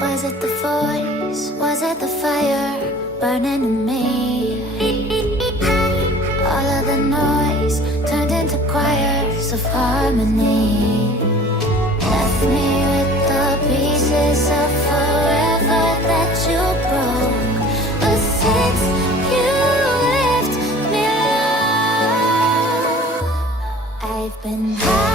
Was it the voice? Was it the fire burning in me? All of the noise turned into choirs of harmony. Left me with the pieces of forever that you broke. But since you left me alone, I've been high.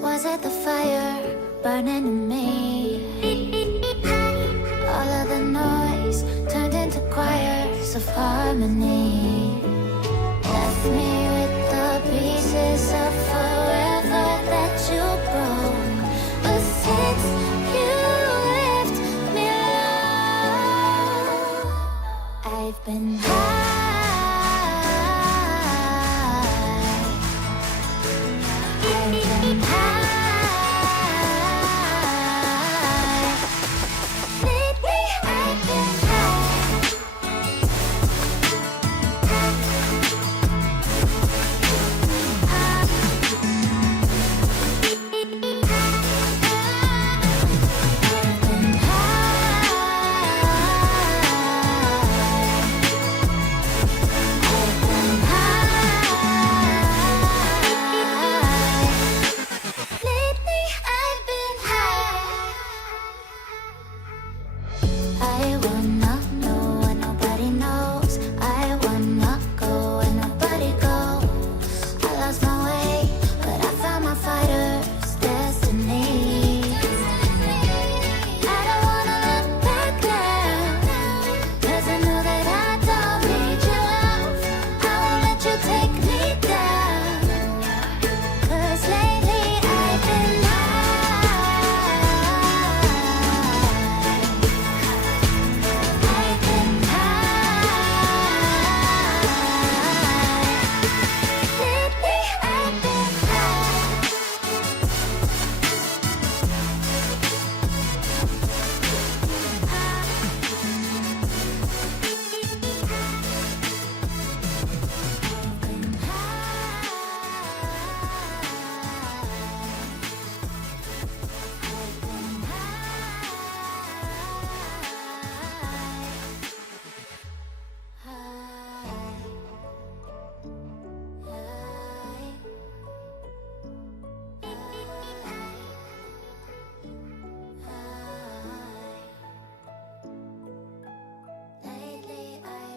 Was it the fire burning in me? All of the noise turned into choirs of harmony. Left me with the pieces of forever that you broke. But since you left me alone, I've been